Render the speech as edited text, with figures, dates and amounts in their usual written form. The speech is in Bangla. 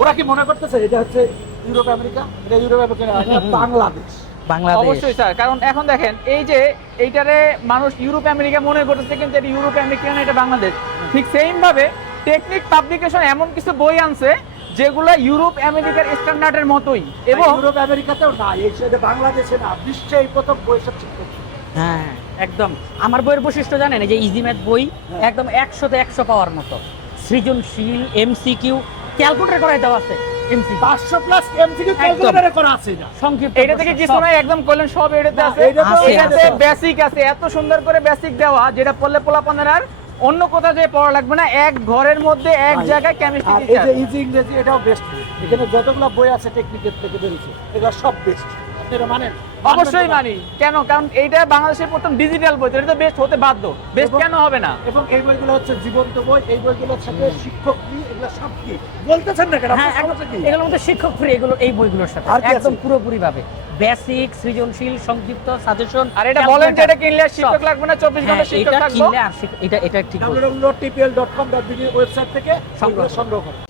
ওরা কি মনে করতেছে এটা হচ্ছে ইউরোপ আমেরিকা? এটা ইউরোপ আমেরিকা না, এটা বাংলাদেশ। বাংলাদেশ অবশ্যই স্যার, কারণ এখন দেখেন এই যে এইটারে মানুষ ইউরোপ আমেরিকা মনে করতেছে, কিন্তু এটা ইউরোপ আমেরিকা না, এটা বাংলাদেশ। ঠিক সেম ভাবে টেকনিক পাবলিকেশন এমন কিছু বই আনছে যেগুলো ইউরোপ আমেরিকার স্ট্যান্ডার্ডের মতোই, এবং ইউরোপ আমেরিকাতেও না, এই সাইডে বাংলাদেশে না, বিশ্বে এই প্রথম বই সব ঠিক করছে। হ্যাঁ একদম। আমার বইয়ের বৈশিষ্ট্য জানেন, এই যে ইজি ম্যাথ বই হ্যাঁ। একদম 100তে 100 পাওয়ার মতো, সৃজনশীল, এমসিকিউ ক্যালকুলেটর করাই দেওয়া আছে, এমসিকিউ 500 প্লাস এমসিকিউ ক্যালকুলেটরে করা আছে না। সংক্ষিপ্ত এটা থেকে কিছু সব। নাই, একদম করলেন সব এটাতে না, আছে। এইটাতে আছে, এটাতে আছে। বেসিক আছে, এত সুন্দর করে বেসিক দেওয়া, যেটা পড়লে পোলাপানের আর অন্য কোথাও যে পড়া লাগবে না, এক ঘরের মধ্যে এক ভাই, জায়গায় কেমিস্ট্রি আর এই যে ইজি ইংরেজি এটাও বেস্ট। এখানে যতগুলো বই আছে টেকনিকের থেকে বেরিয়েছে, এগুলো সব বেস্ট। আপনারা মানেন? অবশ্যই মানবেন মানি। কেন? কারণ এইটা বাংলাদেশের প্রথম ডিজিটাল বই, তো এটা তো বেস্ট হতে বাধ্য। বেস্ট এবং- কেন হবে না? না। এবং এই বইগুলো হচ্ছে জীবন্ত বই, এই বইগুলোর সাথে শিক্ষক কি, এগুলো সব কি বলতেছেন না কেন? হ্যাঁ আপনার সমস্যা কি? এগুলোর মধ্যে শিক্ষক ফ্রি, এগুলো এই বইগুলোর সাথে আর কি আছে? একদম পুরোপুরি ভাবে বেসিক, সৃজনশীল, সংক্ষিপ্ত, সাজেশন। আর এটা বলেন যে এটা কিনলে আর শিক্ষক লাগবে না, 24 ঘন্টা শিক্ষক এটা থাকবো। কিনলে আর এটা ঠিক বলছেন। www.tpl.com.bd ওয়েবসাইট থেকে সংগ্রহ সংগ্রহ করুন।